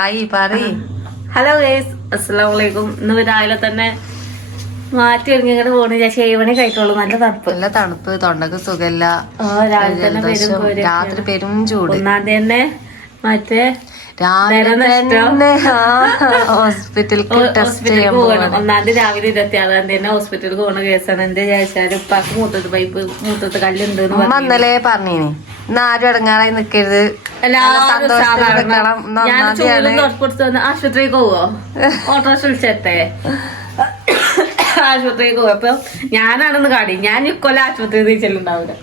ആയി പറയ്. Hello guys, അസ്സലാമു അലൈക്കും. ഇന്ന് രാവിലെ തന്നെ മാറ്റി ഒരുങ്ങി ഇങ്ങനെ പോണു. ഞാൻ 7 മണി കഴിക്കുള്ളൂ. നല്ല തണുപ്പ്, നല്ല തണുപ്പ്, തൊണ്ടക്ക് സുഖമില്ല. രാവിലെ തന്നെ രാത്രി പെരും ചൂട്. ഒന്നാം തീയതി തന്നെ മറ്റേ ഹോസ്പിറ്റലിൽ ടെസ്റ്റ് ചെയ്യാൻ പോകണം. 1-ാം തീയതി രാവിലെ 26-ാം തീയതി തന്നെ ഹോസ്പിറ്റലിൽ പോകുന്ന കേസാണ്. എന്താ ചോദിച്ചാല് ഉപ്പാക്ക് മൂത്തത്ത് കല്ലുണ്ട്. ഇന്നലെ പറഞ്ഞീനി ഇന്ന് ആരും ഇടങ്ങാറായി നിക്കരുത്, ഞാൻ പുറത്ത് വന്ന് ആശുപത്രിക്ക് പോവോ, ഓട്ടോറിക്ഷ വിളിച്ചെത്തേ ആശുപത്രിക്ക് പോവും. അപ്പൊ ഞാനാണെന്ന് കാടി, ഞാൻ ഇക്കൊല്ലം ആശുപത്രി നീച്ചലുണ്ടാവില്ല.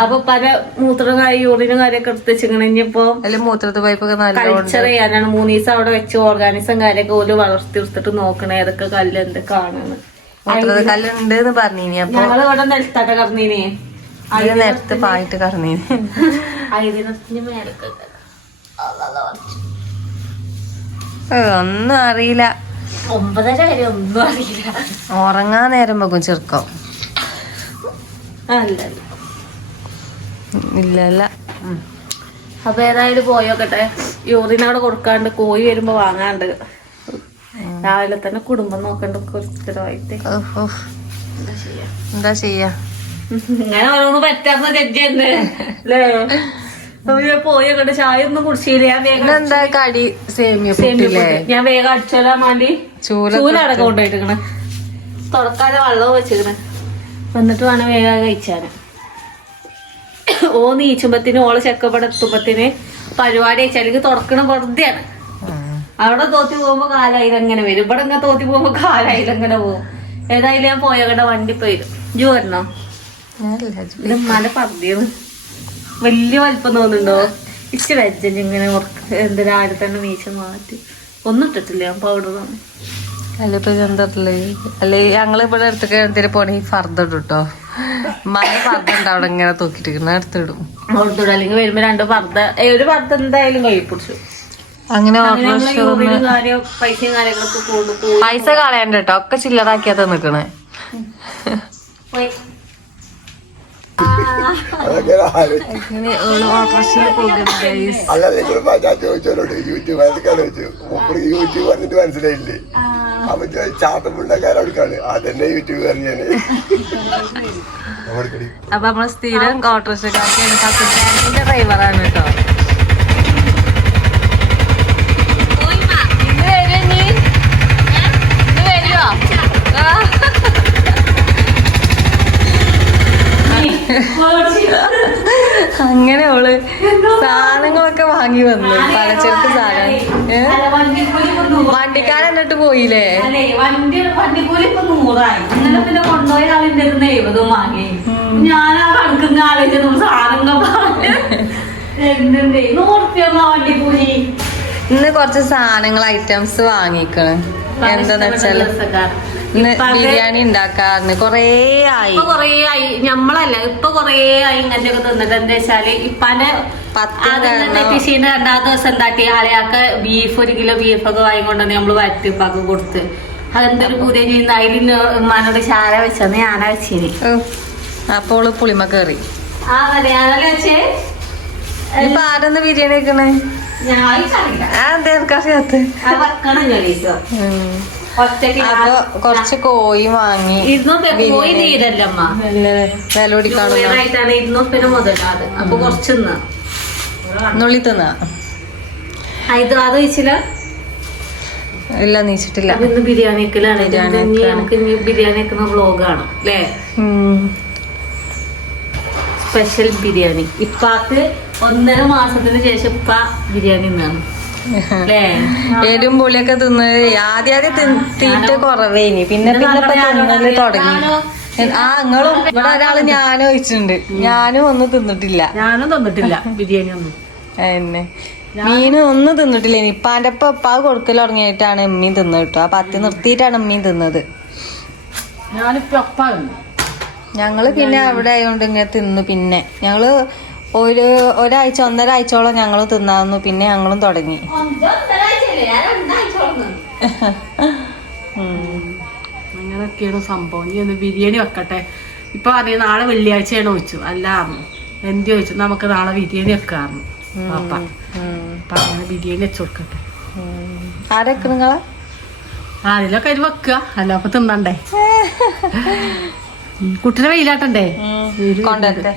അപ്പൊ പല മൂത്രം യൂറിനും കാര്യമൊക്കെ എടുത്ത് വെച്ചിങ്ങണിപ്പോ കൾച്ചർ ചെയ്യാനാണ്. 3 ദിവസം അവിടെ വെച്ച് ഓർഗാനിസം കാര്യമൊക്കെ ഓല് വളർത്തിയെടുത്തിട്ട് നോക്കണേ ഏതൊക്കെ കല്ലുണ്ട് കാണുന്നു. കല്ലുണ്ട് പറഞ്ഞീനി. അപ്പൊ ഞങ്ങള് ഇവിടെ നിലത്താട്ട കറന്നീനെ, നേരത്തെ പായിട്ട് കറന്നീനി. ഒന്നും അറിയില്ല, 9:30 വരെ ഒന്നും അറിയില്ല. ഉറങ്ങാൻ നേരം പോകും ചെറുക്കം. ഇല്ല. അപ്പൊ ഏതായാലും പോയോക്കട്ടെ. യൂറിൻ അവിടെ കൊടുക്കാണ്ട്, കോഴി വരുമ്പോ വാങ്ങാണ്ട്, രാവിലെ തന്നെ കുടുംബം നോക്കണ്ട സ്ഥിരമായിട്ട്. എന്താ ചെയ്യാ, ഇങ്ങനെ ഓരോന്ന് പറ്റാത്ത ജഡ്ജന്നെ അല്ലേ. പോയോക്കട്ടെ. ചായ ഒന്നും കുടിച്ചില്ല. എന്താ കടി ഞാൻ വേഗം അടിച്ചോലാൻ വേണ്ടി ചൂലടക്കം കൊണ്ടുപോയിട്ടിക്കണ്. തുടക്കാതെ വെള്ളവും വെച്ചിക്കണ്. വന്നിട്ട് വേണം വേഗം കഴിച്ചാന്. നീച്ചുമ്പത്തിന് ഓള് ചെക്കപ്പെടെ എത്തുമ്പത്തിന് പരിപാടി വെച്ചാലെങ്കിൽ തുറക്കണ വെറുതെയാണ്. അവിടെ തോത്തി പോകുമ്പോ കാലായിരങ്ങനെ വരും, ഇവിടെ ഇങ്ങനെ തോത്തി പോകുമ്പോ കാലായിരങ്ങനെ പോകും. ഏതായാലും ഞാൻ പോയോക്കട്ടെ. വണ്ടി പോയിരും. ജു വരണോ? ഇത് മല പറഞ്ഞത് വലിയ വലിപ്പം തോന്നുന്നുണ്ടോ? ഇച്ചിരി വെജ്ജൻ ഇങ്ങനെ എന്ത് രാവിലെ തന്നെ നീച്ച മാറ്റി ഒന്നും ഇട്ടിട്ടില്ല. ഞാൻ പൗഡർ തന്നെ അല്ലെ ഞങ്ങള് ഇവിടെ അടുത്തൊക്കെ എന്തെങ്കിലും പോണേ ഫർദ ഇടും കേട്ടോ. മഴ ഫർദ ഉണ്ട് അവിടെ ഇങ്ങനെ തൂക്കിട്ടിരിക്കുന്ന അടുത്തിടും. അവിടുത്തിടും. അല്ലെങ്കിൽ വരുമ്പോ 2 ഫർദ, ഒരു ഫർദ എന്തായാലും കൈ പിടിച്ചു. അങ്ങനെ പൈസയും കാര്യങ്ങളൊക്കെ കൊണ്ടു. പൈസ കളയണ്ട കേട്ടോ, ഒക്കെ ചില്ലറാക്കിയാ നിക്കണേ. മനസ്സിലായില്ലേ? അപ്പൊ ചാത്തപ്പുള്ളക്കാരടുക്കാണ് അതന്നെ യൂട്യൂബ് പറഞ്ഞാണ്. അപ്പൊ നമ്മള് സ്ഥിരം ഓട്ടോറിക്ഷക്കാരുടെ ഡ്രൈവറാണ് കേട്ടോ. അങ്ങനെ ഓള് സാധനങ്ങളൊക്കെ വാങ്ങി വന്നു, പലചരക്ക് സാധനം. വണ്ടിക്കാരൻ എന്നിട്ട് പോയില്ലേ? വണ്ടിക്കൂലി ഇപ്പൊ 100 ഇന്നലെ പിന്നെ കൊണ്ടുപോയ ആളിന്റെ 70 വാങ്ങി. ഞാൻ ആ കണക്കും ആലോചിച്ചു സാധനങ്ങൾ എന്തുണ്ട് 100 വണ്ടിക്കൂലി. ഇന്ന് കുറച്ച് സാധനങ്ങൾ ഐറ്റംസ് വാങ്ങിക്കണ്. എന്താന്ന് വെച്ചാല് ഇന്ന് ബിരിയാണി ഉണ്ടാക്കാറുണ്ട്. കൊറേ ആയി ഞമ്മളല്ല ഇപ്പൊ കൊറേ ആയി ഇങ്ങനത്തെ ഒക്കെ തിന്നിട്ട്. എന്താ വെച്ചാല് ഇപ്പാന്റെ 2-ാം ദിവസം എന്താട്ടി ആളെയാൾക്ക് ബീഫ് 1 കിലോ ബീഫൊക്കെ വാങ്ങിക്കൊണ്ടുവന്ന് നമ്മള് വരട്ടി ഉപ്പാക്ക് കൊടുത്ത്. അതെന്തൊരു പുതിയ ചെയ്യുന്ന അതിന് ഉമ്മാനോട് ശാല വെച്ചെന്ന് ഞാനാ വെച്ചിന്. അപ്പോൾ പുളിമ കയറി. ഞാനല്ലേ വെച്ചേ. ഇപ്പൊ ആരെന്ന് ബിരിയാണി വെക്കണേ? ഞാനറിയാത്ത അപ്പൊ കൊറച്ച് കോഴി വാങ്ങി. 200 കോഴി നീരല്ലമ്മ വില പിടിക്കാണ്. 200 മുതലാണ്. അപ്പൊ കൊറച്ച് നുള്ളി തിന്ന അത് വെച്ചില്ല. ഇല്ല നീച്ചിട്ടില്ല. ഇന്ന് ബിരിയാണി വെക്കലാണ്. നമുക്ക് ഇനി ബിരിയാണി വെക്കുന്ന വ്ളോഗാണ് അല്ലേ. സ്പെഷ്യൽ ബിരിയാണി. ഇപ്പാക്ക് 1.5 മാസത്തിന് ശേഷം ഇപ്പ ബിരിയാണി തിന്നാണ്. എരും പുളിയൊക്കെ തിന്നത് ആദ്യം തീറ്റ കുറവേനി, പിന്നെ തിന്നല് തുടങ്ങി. നിങ്ങളും ഇവിടെ ഒരാള് ഞാനും ഒഴിച്ചിട്ടുണ്ട്. ഞാനും ഒന്നും തിന്നിട്ടില്ല. ബിരിയാണി ഒന്നും എന്നെ മീനും ഒന്നും തിന്നിട്ടില്ല. ഇപ്പാന്റെ ഉപ്പാ കൊടുക്കൽ തുടങ്ങിയിട്ടാണ് ഉമ്മീൻ തിന്നത് കേട്ടോ. ആ 10 നിർത്തിയിട്ടാണ് ഉമ്മീൻ തിന്നത്. ഞങ്ങള് പിന്നെ അവിടെ ആയതുകൊണ്ട് ഇങ്ങനെ തിന്നു. പിന്നെ ഞങ്ങള് ഒരാഴ്ച 1.5 ആഴ്ചയോളം ഞങ്ങളും തിന്നാന്നു. പിന്നെ ഞങ്ങളും തുടങ്ങി. അങ്ങനൊക്കെയാണ് സംഭവം. ഇനി ഒന്ന് ബിരിയാണി വെക്കട്ടെ. ഇപ്പൊ അറിയാം നാളെ വെള്ളിയാഴ്ചയാണ് വെച്ചു. അല്ല എന്ത് ചോദിച്ചു നമുക്ക് നാളെ ബിരിയാണി വെക്കാറുണ്ട്. പാപ്പ അപ്പൊ അങ്ങനെ ബിരിയാണി വെച്ച് കൊടുക്കട്ടെ. ആരൊക്കെ നിങ്ങളെ അതിലൊക്കെ അതിൽ വെക്കുക, അല്ല അപ്പൊ തിന്നണ്ടേ. കുട്ടിനെ വെയിലാട്ടണ്ടേ കൊണ്ടത്തെ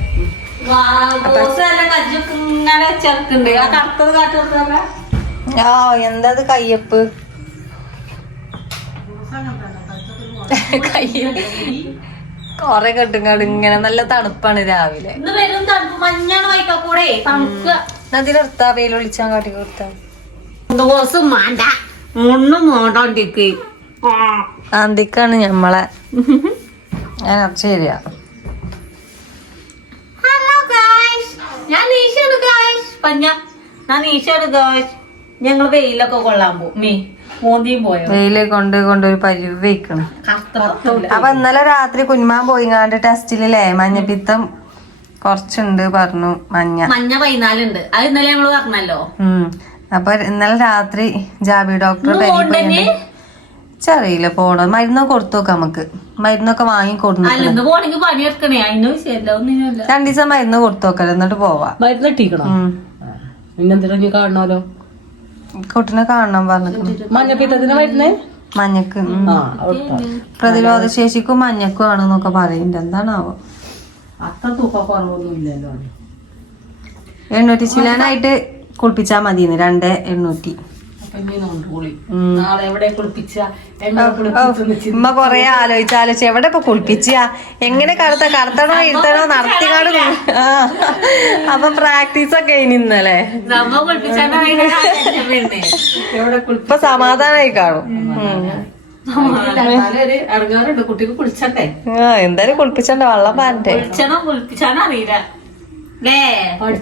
എന്താ കയ്യപ്പ് കൊറേ കെട്ടുങ്ങാട് ഇങ്ങനെ നല്ല തണുപ്പാണ് രാവിലെ. അതിലെടുത്താ വെയിൽ വിളിച്ചാൻ കാട്ടി കൊടുത്താ അന്തിക്കാണ് ഞമ്മളെ. ശരിയാ. ഞങ്ങള് വെയിലൊക്കെ കൊള്ളാൻ പോകും. മോന്തിയും പോയോ വെയില് കൊണ്ടൊരു പരിവ് വെക്കണം. അപ്പൊ ഇന്നലെ രാത്രി കുഞ്ഞുമാൻ പോയിങ്ങാണ്ട് ടെസ്റ്റിലേ മഞ്ഞപ്പിത്തം കുറച്ചുണ്ട് പറഞ്ഞു. മഞ്ഞ 14 അത് ഇന്നലെ ഞങ്ങള് പറഞ്ഞല്ലോ. അപ്പൊ ഇന്നലെ രാത്രി ജാബി ഡോക്ടർ അറിയില്ല പോണോ മരുന്നൊക്കെ കൊടുത്തു നോക്കാം. നമുക്ക് മരുന്നൊക്കെ വാങ്ങി കൊടുത്തു 2 ദിവസം മരുന്ന് കൊടുത്തു നോക്കാം, എന്നിട്ട് പോവാ. മരുന്ന് ഇട്ടിക്കണോ? പിന്നെന്തിനാ കാണണല്ലോ. കുട്ടിനെ കാണണം പറഞ്ഞു. മഞ്ഞപ്പിത്തത്തിന് മരുന്ന് മഞ്ഞക്ക് പ്രതിരോധ ശേഷിക്കും മഞ്ഞക്കും ആണെന്നൊക്കെ പറയുന്നുണ്ട്. എന്താണാവോ? അത്ര തൂക്കക്കുറവൊന്നും ഇല്ലല്ലോ. 800 ചില്ലാനായിട്ട് കുളിപ്പിച്ചാ മതിന്ന്. 2,800. ഉമ്മ കൊറേ ആലോചിച്ച് എവിടെ ഇപ്പൊ കുളിപ്പിച്ച എങ്ങനെ കടത്തണോ ഇരുത്തണോ നടത്തിക്കാട്. അപ്പൊ പ്രാക്ടീസ് ഒക്കെ ഇനി ഇന്നലെ ഇപ്പൊ സമാധാനായി കാണും. കുട്ടിക്ക് കുളിച്ചണ്ടേ? എന്തായാലും കുളിപ്പിച്ചണ്ടേ, വെള്ളം പാരണ്ടേ.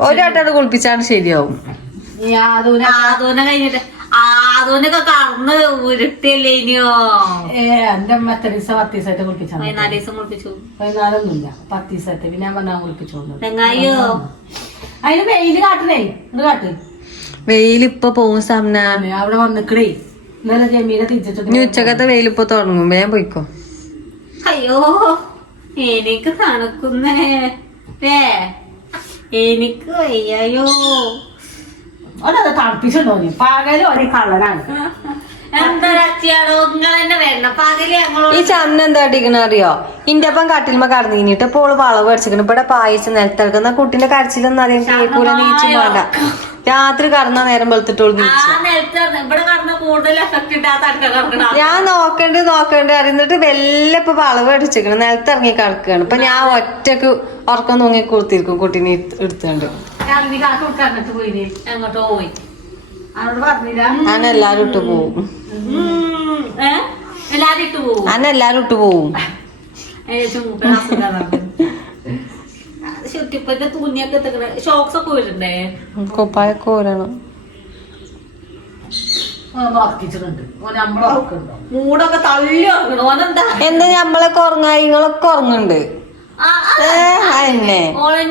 ഒരാട്ടോട് കുളിപ്പിച്ചാണ് ശരിയാവും. കഴിഞ്ഞിട്ട് അതൊക്കെ കറന്ന് ഉരുട്ടിയല്ലേ ഇനിയോ? എന്റെ അമ്മ 10 ദിവസം 10 ദിവസമായിട്ട് കുളിപ്പിച്ചു. 14 ദിവസം കുളിപ്പിച്ചു. 14ഒന്നുമില്ല, 10 ദിവസമായിട്ട്. പിന്നെ ഞാൻ പറഞ്ഞാൽ കുളിപ്പിച്ചോളൂ. അതിന് വെയില് കാട്ടണേ, ഇത് കാട്ട്. വെയിലിപ്പൊ പോകും സമനാണ് അവിടെ വന്നിക്കണേ. ഇന്നലെ ജമീല തിരിച്ചിട്ട് ഇനി ഉച്ചക്കത്തെ വെയിലിപ്പൊ തുടങ്ങും. വേഗം പോയിക്കോ. അയ്യോ എനിക്ക് തണുക്കുന്നേ, എനിക്ക് വയ്യായോ. ഒരത് തണുപ്പിച്ചിട്ടോ നീ പകല് ഒരേ കളറാണ്. ഈ ചമ്മ എന്താ അടിക്കണ അറിയോ? ഇന്റെ ഒപ്പം കട്ടിൽമ കടന്നിട്ട് ഇപ്പോൾ വളവ് അടിച്ചിരിക്കണം. ഇവിടെ പായസം നിലത്തിറക്കുന്ന കുട്ടിന്റെ കരച്ചിലൊന്നും അധികം കേൾക്കൂല. നീച്ചും വേണ്ട. രാത്രി കടന്ന നേരം വെളുത്തിട്ടോളൂ നീച്ചു. ഞാൻ നോക്കണ്ട് അറിയുന്നിട്ട് വെല്ല ഇപ്പൊ വളവ് അടിച്ചിരിക്കണം. നിലത്തിറങ്ങി കിടക്കുകയാണ്. ഇപ്പൊ ഞാൻ ഒറ്റക്ക് ഉറക്കം തൂങ്ങി കൊടുത്തിരിക്കും കുട്ടീനെ എടുത്തുകൊണ്ട്. അന്നെല്ലാരും ഇട്ട് പോവും. അന്നെല്ലാരും ഇട്ട് പോവും. കുപ്പായൊക്കെ ഊരണം. മൂടൊക്കെ തള്ളി ഉറങ്ങണോ? എന്താ ഞമ്മളൊക്കെ ഉറങ്ങാ? നിങ്ങളൊക്കെ ഉറങ്ങുന്നുണ്ട്. ഓളെ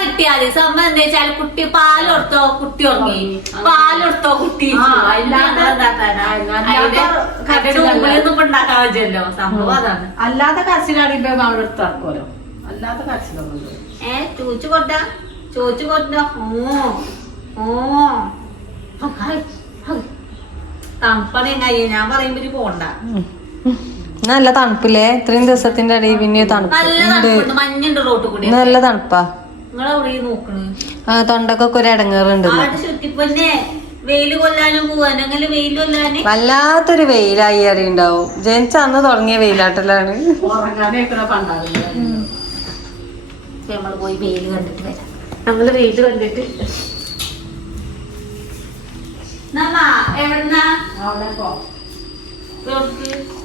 കിട്ടിയാല് സംഭവം എന്താ വെച്ചാല് കുട്ടി പാലെടുത്തോ കുട്ടി ഉറങ്ങി, പാലെടുത്തോ കുട്ടി. ഉള്ളിലൊന്നും ഉണ്ടാക്കാൻ പറ്റില്ലല്ലോ. സംഭവം അതാണ്. അല്ലാത്ത കരച്ചിലാണെങ്കിൽ ഇപ്പൊ അവിടെ എടുത്ത് ഇറക്കുമല്ലോ. അല്ലാത്ത കരച്ചിലൊന്നും ചോദിച്ചു കൊണ്ട തണുപ്പണ ഞാൻ പറയുമ്പോ പോണ്ട. നല്ല തണുപ്പില്ലേ? ഇത്രയും ദിവസത്തിന്റെ ഇടയിൽ പിന്നെ തണുപ്പ്. നല്ല തണുപ്പാ. തൊണ്ടക്കൊക്കെ ഒരു ഇടങ്ങേറുണ്ട്. വല്ലാത്തൊരു വെയിലായി അറിയുണ്ടാവും. ജനിച്ച അന്ന് തുടങ്ങിയ വെയിലാട്ടലാണ്. പോയി വെയിൽ കണ്ടിട്ട് വരാം. നമ്മള് വെയിൽ കണ്ടിട്ട്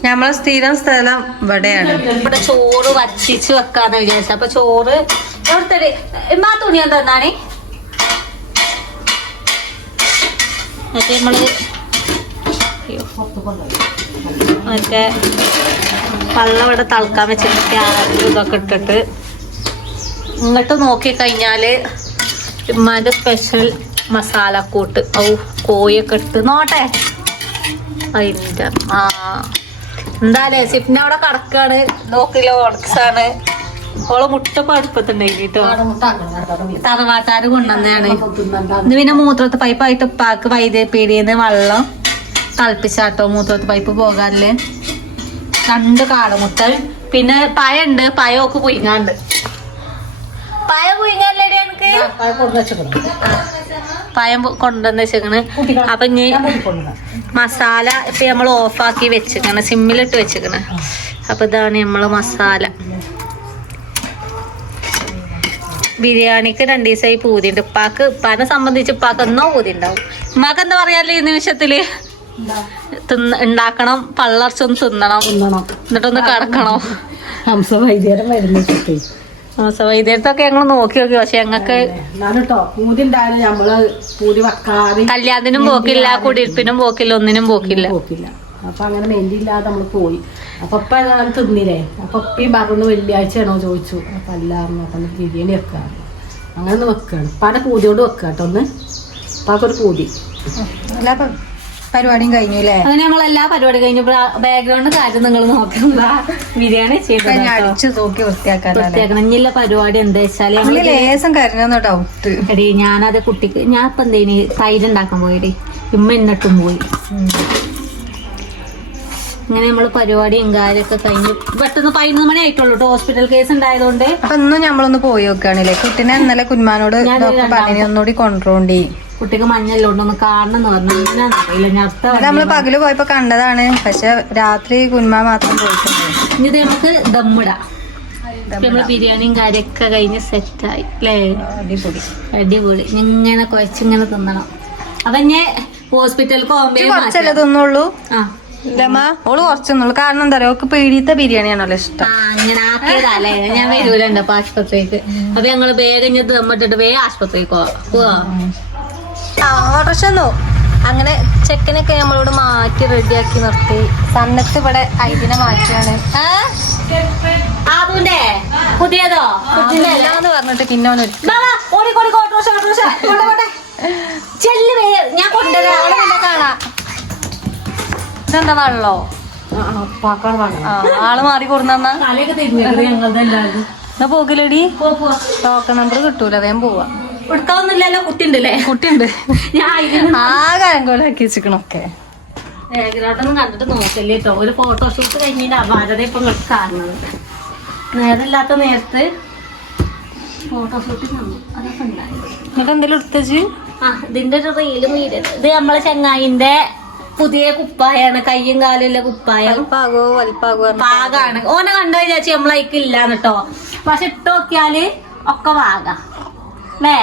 നമ്മളെ സ്ഥിരം സ്ഥലം ഇവിടെയാണ്. ഇവിടെ ചോറ് വച്ചിച്ച് വെക്കാന്ന് വിചാരിച്ച. അപ്പൊ ചോറ് എവിടുത്തെ മാ തുണി എന്താണ് മറ്റേ നമ്മള് മറ്റേ വെള്ളം ഇവിടെ തിളക്കാൻ വെച്ചിട്ട് ക്യാരറ്റും ഇതൊക്കെ ഇട്ടിട്ട് ഇങ്ങോട്ട് നോക്കിക്കഴിഞ്ഞാല് ഉമ്മാന്റെ സ്പെഷ്യൽ മസാലക്കൂട്ട്. കോയൊക്കെ ഇട്ട് നോട്ടെ. അതിന്റെ എന്താ സിഫിന്റെ അവിടെ കടക്കാണ്. 2 കിലോ ഓട്സാണ്. ഓളെ മുട്ടപ്പം അടുപ്പത്തുണ്ടായി കേട്ടോ. തറവാട്ടാര് കൊണ്ടുവന്നാണ്. ഇത് പിന്നെ മൂത്രത്ത് പൈപ്പായിട്ട് ഉപ്പാക്ക് വൈദ്യപീടിയെന്ന് വെള്ളം തിളപ്പിച്ചാട്ടോ മൂത്രത്ത് പൈപ്പ് പോകാറില്ലേ. 2 കാടമുട്ട, പിന്നെ പയുണ്ട്, പയൊക്കെ പുയിങ്ങാണ്ട്. പയ പുയിങ്ങല്ലേ എനിക്ക് പയം കൊണ്ടുവന്ന് വെച്ചേക്കണ്. അപ്പൊ ഇനി മസാല ഇപ്പൊ നമ്മൾ ഓഫാക്കി വെച്ചേക്കണ്, സിമ്മിലിട്ട് വെച്ചേക്കണ്. അപ്പൊ ഇതാണ് നമ്മള് മസാല. ബിരിയാണിക്ക് 2 ദിവസമായി പൂതിയുണ്ട് ഉപ്പാനെ സംബന്ധിച്ച് ഉപ്പാക്ക് എന്നോ പൂതി ഉണ്ടാവും. ഉമ്മാക്ക് എന്താ പറയാല്ലേ ഈ നിമിഷത്തില് ഉണ്ടാക്കണം, പള്ളർച്ചൊന്ന് തിന്നണം, എന്നിട്ടൊന്ന് കിടക്കണം. വൈദ്യരം വരുന്ന വൈദ്യരത്തൊക്കെ ഞങ്ങൾ നോക്കി പക്ഷെ ഞങ്ങക്ക് കല്യാണത്തിനും പോക്കില്ല, കുടിയിരിപ്പിനും പോക്കില്ല, ഒന്നിനും പോക്കില്ല. അപ്പൊ അങ്ങനെ മെന്റില്ലാതെ നമ്മള് പോയി. അപ്പൊ തിന്നില്ലേ. അപ്പൊ ഈ പറഞ്ഞു വെള്ളിയാഴ്ചയാണോ ചോദിച്ചു. അപ്പൊ അല്ലായിരുന്നു. അപ്പൊ ബിരിയാണി വെക്കാറ് അങ്ങനെ ഒന്ന് വെക്കാണ്. പല പൂതിയോട് വെക്കാട്ടോ. ഒന്ന് ഉപ്പാക്കൊരു പൂതി. എല്ലാ പരിപാടിയും കഴിഞ്ഞു അല്ലേ? അങ്ങനെ ഞങ്ങൾ എല്ലാ പരിപാടി കഴിഞ്ഞു. ബാക്ക്ഗ്രൗണ്ട് കാര്യം നിങ്ങൾ നോക്കുന്ന ബിരിയാണി അടിച്ചു നോക്കി വൃത്തിയാക്കണം. ഇനിയുള്ള പരിപാടി എന്താ വെച്ചാല് ലേസം കരുതുന്ന ഡൗട്ട് എടി, ഞാനത് കുട്ടിക്ക് ഞാൻ ഇപ്പൊ എന്തേനി തൈര് ഉണ്ടാക്കാൻ പോയടി. ഇമ്മ എന്നിട്ടും പോയി. ഇങ്ങനെ നമ്മള് പരിപാടിയും കാര്യമൊക്കെ കഴിഞ്ഞു. പെട്ടെന്ന് 11 മണി ആയിട്ടുള്ളൂ. ഹോസ്പിറ്റൽ കേസ് ഉണ്ടായതുകൊണ്ട് അപ്പൊ ഇന്നും നമ്മളൊന്ന് പോയി നോക്കുകയാണല്ലേ. കുട്ടീനെ ഇന്നലെ കുഞ്ഞുമാനോട് പറഞ്ഞ ഒന്നുകൂടി കൊണ്ടുപോണ്ടി. കുട്ടിക്ക് മഞ്ഞല്ലോണ്ടൊന്ന് കാണണം എന്ന് പറഞ്ഞു. അറിയില്ല. ഞാൻ നമ്മള് പകല് പോയപ്പോ കണ്ടതാണ്. പക്ഷെ രാത്രി കുഞ്ഞുമാ മാത്രം പോയിട്ടുണ്ട്. ഇത് നമുക്ക് ദമ്മിടാം. നമ്മള് ബിരിയാണിയും കാര്യമൊക്കെ കഴിഞ്ഞ് സെറ്റായി അല്ലേ? അടിപൊളി. ഇങ്ങനെ കുഴച്ചിങ്ങനെ തിന്നണം. അപ്പൊ ഞാൻ ഹോസ്പിറ്റലിൽ കുറച്ചല്ലേ തിന്നുള്ളൂ. ഇല്ലമ്മ ഓള് കുറച്ചൊന്നുള്ളൂ. കാരണം എന്താ പറയാ, ഓക്ക് പീടിയത്തെ ബിരിയാണിയാണല്ലോ ഇഷ്ടം. അങ്ങനെ ആക്കിയതല്ലേ. ഞാൻ വരൂലുണ്ട് അപ്പൊ ആശുപത്രിക്ക്. അപ്പൊ ഞങ്ങള് വേഗം ദമ്മിട്ടിട്ട് വേഗം ആശുപത്രിക്ക് പോവാ. ഓട്ടോറിക്ഷന്നോ അങ്ങനെ ചെക്കനൊക്കെ നമ്മളോട് മാറ്റി റെഡിയാക്കി നിർത്തി. സന്നത്ത് ഇവിടെ ഐതിനെ മാറ്റിയാണ്. പുതിയതോ എല്ലാന്ന് പറഞ്ഞിട്ട് പിന്നെ ഞാൻ കൊണ്ടുവരാം. കാണാ ഇതെന്താ വെള്ളോ? ആള് മാറി കൊടുന്നാ തലയൊക്കെ തിരിഞ്ഞത് ഞങ്ങളുടെ എല്ലാവരും. എന്നാ പോകില്ലടി. ടോക്കൺ നമ്പർ കിട്ടൂല. വേഗം പോവാ. എടുക്കാവുന്നില്ലല്ലോ. കുട്ടിണ്ടല്ലേ? കുട്ടിയുണ്ട്. ഞാൻ ആകെ അലങ്കോലാക്കി വെച്ചിക്കണൊക്കെ. ബാക്ക്ഗ്രൗണ്ടൊന്നും കണ്ടിട്ട് നോക്കല്ലേ കേട്ടോ. ഒരു ഫോട്ടോഷൂട്ട് കഴിഞ്ഞതിന്റെ അപാരത ഇപ്പൊ നിങ്ങൾക്ക് കാണുന്നത്. നേരമില്ലാത്ത നേരത്ത് ഫോട്ടോഷൂട്ട് തന്നു. അതൊക്കെ ഉണ്ടായി. എന്നിട്ട് എന്തെങ്കിലും എടുത്തച്ച് ഇതിന്റെ ഒരു റീലും വീരത്. ഇത് നമ്മളെ ചെങ്ങായിന്റെ പുതിയ കുപ്പായാണ്. കയ്യും കാലുള്ള കുപ്പായം. പാകാണ്. ഓനെ കണ്ടു വിചാരിച്ചു നമ്മളേക്ക് ഇല്ലാന്ന് കേട്ടോ. പക്ഷെ ഇട്ട് നോക്കിയാല് ഒക്കെ വാഗ അല്ലേ?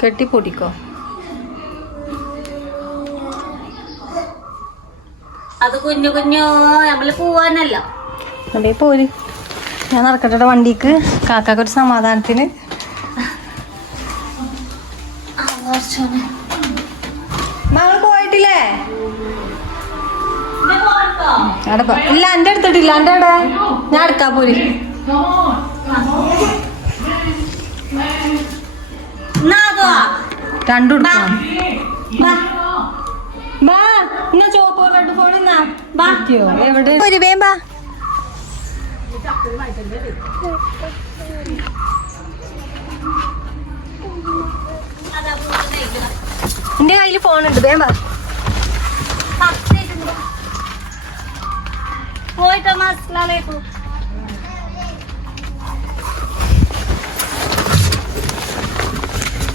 കെട്ടിപ്പൊടിക്കോ? അത് കുഞ്ഞു കുഞ്ഞു നമ്മള് പോവാനല്ലോ. അതേ പോര്. ഞാൻ നടക്കട്ടെ വണ്ടിക്ക്. കാക്കൊരു സമാധാനത്തിന്. മകള് പോയിട്ടില്ലേ? ഇല്ല, എന്റെ എടുത്തിട്ടില്ല. എന്റെ അവിടെ ഞാൻ എടുക്കാ പോര്. രണ്ടും എവിടെ ഒരു വേമ്പാ. എന്റെ കയ്യില് ഫോണുണ്ട്. വേമ്പാ പോയിട്ട് അസ്സലാമലൈക്കും.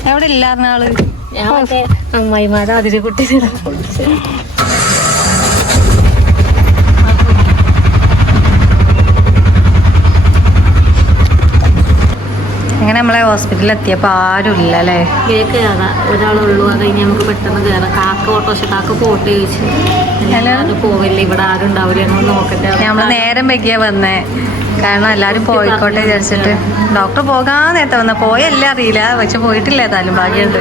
എവിടെ ഇല്ലായിരുന്ന ആള്? അമ്മായിമാരെ അതിരെ കുട്ടി അങ്ങനെ നമ്മളെ ഹോസ്പിറ്റലിൽ എത്തിയപ്പോ ആരും ഇല്ല അല്ലേ? കയറാം. ഒരാളുള്ളൂ. അത് കഴിഞ്ഞ് നമുക്ക് പെട്ടെന്ന് കയറാം. കാക്ക ഓട്ടോഷ കാക്ക പോട്ട് ചോദിച്ചു. പോവില്ല, ഇവിടെ ആരും ഉണ്ടാവില്ല. ഞങ്ങൾ നോക്കട്ടെ. നമ്മള് നേരം വൈകിയാ വന്നേ. കാരണം എല്ലാരും പോയിക്കോട്ടെ വിചാരിച്ചിട്ട്. ഡോക്ടർ പോകാൻ നേരത്തെ വന്ന പോയല്ലേ അറിയില്ല. പക്ഷെ പോയിട്ടില്ല. ഏതായാലും ഭാഗ്യമുണ്ട്.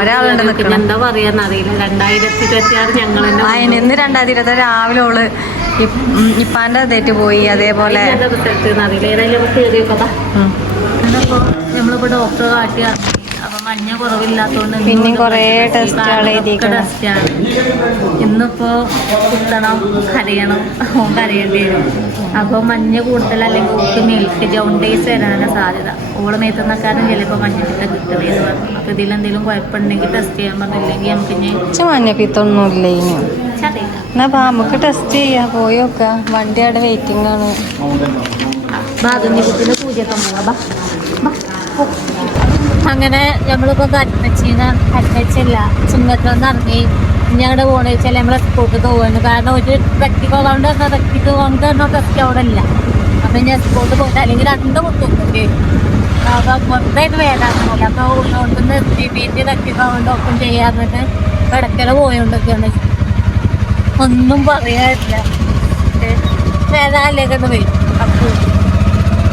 ഒരാളുണ്ട് നിൽക്കണം. എന്താ പറയാന്നറിയില്ല. 2026 ഞങ്ങൾ ഇന്ന് 2026 രാവിലെ ഓള് ഇപ്പാന്റെ അതേറ്റ് പോയി. അതേപോലെ റിസൾട്ട് അറിയില്ല. ഏതായാലും നമുക്ക് കയറിയൊക്കെ. നമ്മളിപ്പോ ഡോക്ടറെ കാട്ടിയ അപ്പം മഞ്ഞ കുറവില്ലാത്തോണ്ട് പിന്നെയും കൊറേ ടെസ്റ്റുകൾ എഴുതിക്കണം. ടെസ്റ്റാണ്. ഇന്നിപ്പോ കുത്തണം, കരയണം, കരയേണ്ടി വരും. അപ്പൊ മഞ്ഞ കൂടുതൽ അല്ലെങ്കിൽ ഓക്ക് മിൽക്ക് ജോണ്ടേസ് വരാനാണ് സാധ്യത. ഓള് മേത്തുന്നക്കാരും ചിലപ്പോ മഞ്ഞപ്പിത്തം കിട്ടണേന്ന് പറഞ്ഞു. അപ്പൊ ഇതിലെന്തെങ്കിലും കുഴപ്പമുണ്ടെങ്കിൽ ടെസ്റ്റ് ചെയ്യാൻ പറഞ്ഞില്ലെങ്കിൽ നമുക്ക് ഇനി മഞ്ഞപ്പിത്തൊന്നുമില്ല ഇനി. ചതയില്ല. എന്നാ നമുക്ക് ടെസ്റ്റ് ചെയ്യാം, പോയി നോക്കാം. വണ്ടി അവിടെ വെയിറ്റിംഗ് ആണ്. ബാധുനികുത്തിന് പൂജയൊക്കെ പോവാ. അങ്ങനെ നമ്മളിപ്പോ കരുവച്ചില്ല ചുങ്കത്തൊന്ന് ഇറങ്ങി. ഇനി അവിടെ പോകണമെന്ന് വെച്ചാൽ നമ്മളെ സ്കൂൾക്ക് പോകുന്നു. കാരണം ഒരു വ്യക്തിക്ക് കൊണ്ട് ടെസ്റ്റ് അവിടെ ഇല്ല. അപ്പൊ ഞാൻ സ്കൂൾക്ക് പോയിട്ട് അല്ലെങ്കിൽ 2 കുത്തുന്നുണ്ട്. അപ്പൊ പുറത്തായിട്ട് വേദാകുന്നില്ല. അപ്പൊ ഉള്ളോട്ടുന്ന് വീട്ടിൽ വ്യക്തികൊണ്ട് ഒപ്പം ചെയ്യാന്നിട്ട് കിടക്കല പോയോണ്ടൊക്കെയാണ്. ഒന്നും പറയാനില്ല. വേദാലേക്കൊന്ന് വരും. അപ്പൊ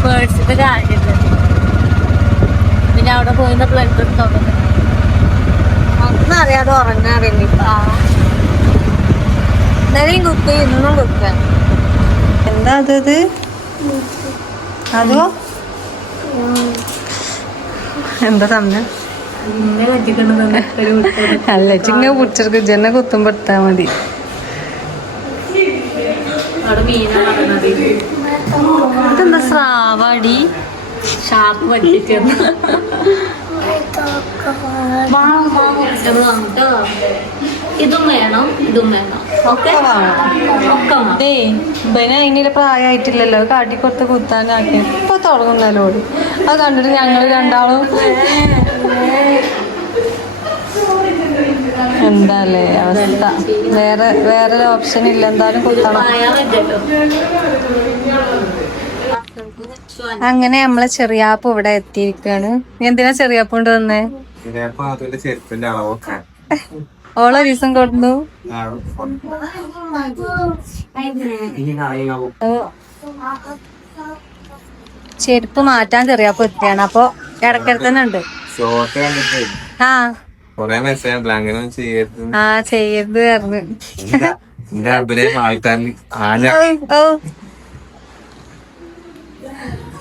പേഴ്സിന്റെ കാര്യമില്ല. പിന്നെ അവിടെ പോയിന്ന് ബ്ലഡ് എടുത്തോണ്ട് ഒന്നും അറിയാതെ ഉറങ്ങാറില്ല. ഇന്നലെയും കുത്തി, ഇന്നും കുത്താൻ. എന്താ അത്? അതോ എന്താ തന്നെ എന്നെ പറ്റിക്കണമെന്ന് അല്ല ചിങ്ങ പിടിച്ചെടുക്കും. ജന്നെ കുത്തുമ്പോ എടുത്താ മതി. അവിടെ മീനാ പറഞ്ഞത്. ഇതെന്താ സ്രാവാടി? ഷാപ്പ് പറ്റിട്ട് ഇതും വേണം, ഇതും വേണം. ഓക്കെ അതിന് പ്രായമായിട്ടില്ലല്ലോ. കാട്ടിക്കൊടുത്ത് കുത്താനാക്കി ഇപ്പൊ തുടങ്ങുന്നല്ലോ. അത് കണ്ടിട്ട് ഞങ്ങള് രണ്ടാളും എന്താല്ലേ അവസ്ഥ. വേറെ ഓപ്ഷൻ ഇല്ല. എന്തായാലും കുത്തണം. അങ്ങനെ നമ്മളെ ചെറിയാപ്പ് ഇവിടെ എത്തിയിരിക്കാണ്. നീ എന്തിനാ ചെറിയാപ്പ് കൊണ്ട് വന്നേ? ഓളെ ദിവസം കൊടുന്നു. ചെരുപ്പ് മാറ്റാൻ ചെറിയാപ്പ് എത്തിയാണ്. അപ്പൊ ഇടക്കിടക്കുന്നുണ്ട്. ആ ചെയ്യരുത് പറഞ്ഞു.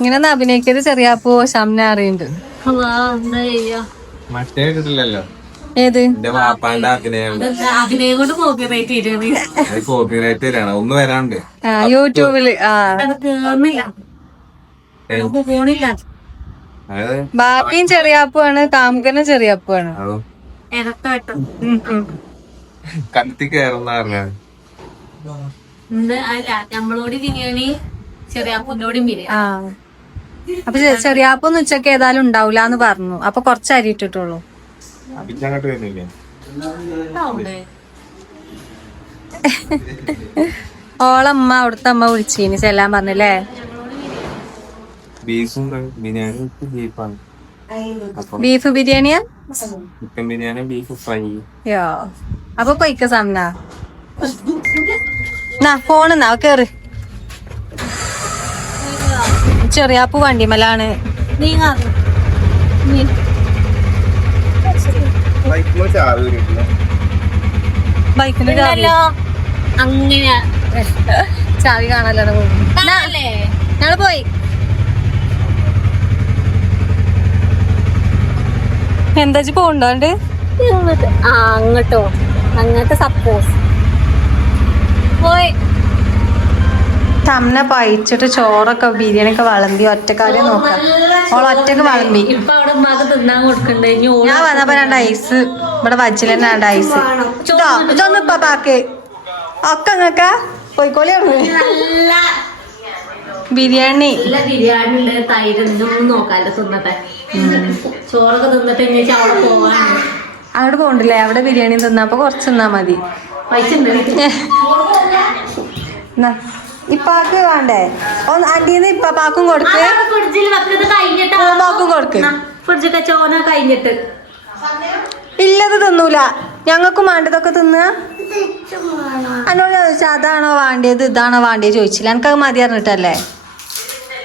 ഇങ്ങനെ അഭിനയിക്കരുത് ചെറിയാപ്പോ. ഷംന അറിയുന്നുണ്ട്. മറ്റേ കിട്ടില്ലല്ലോ. ഏത് അഭിനയം കൊണ്ട് കോപ്പിറൈറ്റ് വരാണ്. ഒന്ന് വരാണ്ട് യൂട്യൂബില്. പോണില്ല. ബാപ്പിയും ചെറിയാപ്പുമാണ്, കാമുകനും ചെറിയാപ്പുമാണ്. കത്തി കയറുന്ന പറഞ്ഞത്. നമ്മളോട് ബിരിയാണി, ചെറിയാപ്പൂനോടും ബിരിയാണി. അപ്പൊ ചെറിയാപ്പൊന്നും ഉച്ചക്ക് ഏതായാലും ഉണ്ടാവൂലെന്ന് പറഞ്ഞു. അപ്പൊ കൊറച്ച് അരി ഇട്ടിട്ടുള്ളൂ. അങ്ങോട്ട് വരുന്നില്ലേ? ഓളമ്മ അവിടുത്തെ അമ്മ വിളിച്ചീനി ചെല്ലാൻ പറഞ്ഞല്ലേ. ബീഫ് ബിരിയാണിയാ? Chicken biryani, beef fry. യോ അപ്പൊ പൊയ്ക്ക സാമന. ഫോണെന്നാ കേറ്. ചെറിയാപ്പൂ വണ്ടിമലാണ്. ബൈക്കിന് അങ്ങനെ ചാവി കാണല്ലോ. ഞങ്ങള് പോയി. എന്താ പോണ്ടോണ്ട് അങ്ങോട്ടോ അങ്ങനത്തെ സപ്പോസ് പോയി. തമ്മ പഴിച്ചിട്ട് ചോറൊക്കെ ബിരിയാണി ഒക്കെ വളമ്പി ഒറ്റക്കാരെ നോക്കാം. ഓൾ ഒറ്റക്ക് വളമ്പി. ഇപ്പൊ അവിടെ ഉമ്മാക്ക് തിന്നാൻ കൊടുക്കണ്ടേ? ഞാൻ വന്നപ്പോ 2 ഐസ് ഇവിടെ വച്ചിൽ തന്നെ 2 ഐസ്. ഇതൊന്നും ഇപ്പൊ പാക്ക് ഒക്കെ നിങ്ങക്ക പോയിക്കോളി. ബിരിയാണി ബിരിയാണി തൈര് നോക്കാല്ലോ. തിന്നട്ടെ ചോറൊക്കെ തിന്നിട്ട് അവിടെ പോവാണ്. അവിടെ പോണ്ടില്ലേ? അവിടെ ബിരിയാണി തിന്നപ്പോ കുറച്ച് തിന്നാ മതി. ഇപ്പാക്ക് വേണ്ടേ? അന്റീന്ന് ഇപ്പാക്കും കൊടുക്ക്, പൂമ്പാക്കും കൊടുക്ക്. ഫ്രിഡ്ജൊക്കെ ചോന കഴിഞ്ഞിട്ട് ഇല്ലത് തിന്നൂല. ഞങ്ങൾക്കും വേണ്ടതൊക്കെ തിന്നുക. എന്നോട് ചോദിച്ചാൽ അതാണോ വേണ്ടിയത് ഇതാണോ വേണ്ടിയത് ചോദിച്ചില്ല. എനിക്കത് മതി അറിഞ്ഞിട്ടല്ലേ.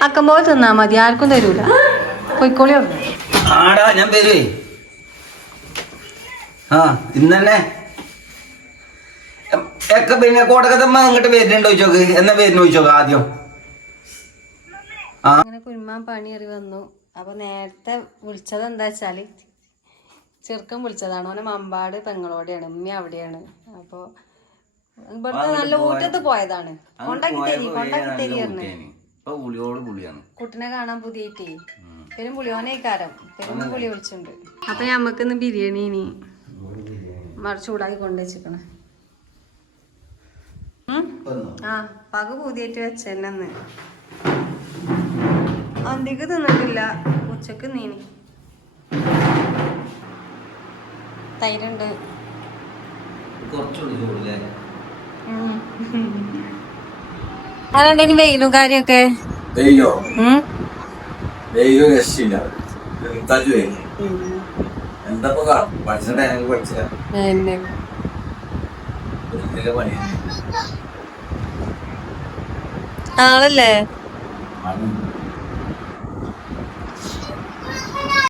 അക്കം പോലെ തിന്നാ മതി. ആർക്കും തരൂല. പൊയ്ക്കോളി. ആടാ ഞാൻ വരുവേ. ഇന്നെ ഒക്കെ പിന്നെ കോട്ടക്കത്തമ്മ ഇങ്ങോട്ട് വരുന്നുണ്ടോ ചോക്ക്? എന്നാ വരുന്നു ചോക്ക് ആദ്യം. അങ്ങനെ കുരുമാൻ പണി അറിവ് വന്നു. അപ്പൊ നേരത്തെ വിളിച്ചത് എന്താ വെച്ചാല് ചെറുക്കൻ വിളിച്ചതാണ്. ഓനെ മമ്പാട് പെങ്ങളോടെയാണ്, ഉമ്മ അവിടെയാണ്. അപ്പൊ ഇവിടുത്തെ നല്ല ഊറ്റത്ത് പോയതാണ്. കൊണ്ടാക്കി തരി പറഞ്ഞേ. കുട്ടിനെ കാണാൻ പുതിയറ്റേ പെരും പുളിയോനേക്കാരം പെരും പുളി വിളിച്ചിട്ടുണ്ട്. അപ്പൊ ഞമ്മക്കിന്ന് ബിരിയാണി ഇനി ചൂടാക്കി കൊണ്ടുവച്ചിക്കണേ. ആ പക പുതിയായിട്ട് വെച്ചെന്നു. അന്തിക്ക് തിന്നിട്ടില്ല, ഉച്ചക്ക് നീനി. തൈരുണ്ട്. അതെന്തെങ്കിലും വെയിലും കാര്യൊക്കെ ആളല്ലേ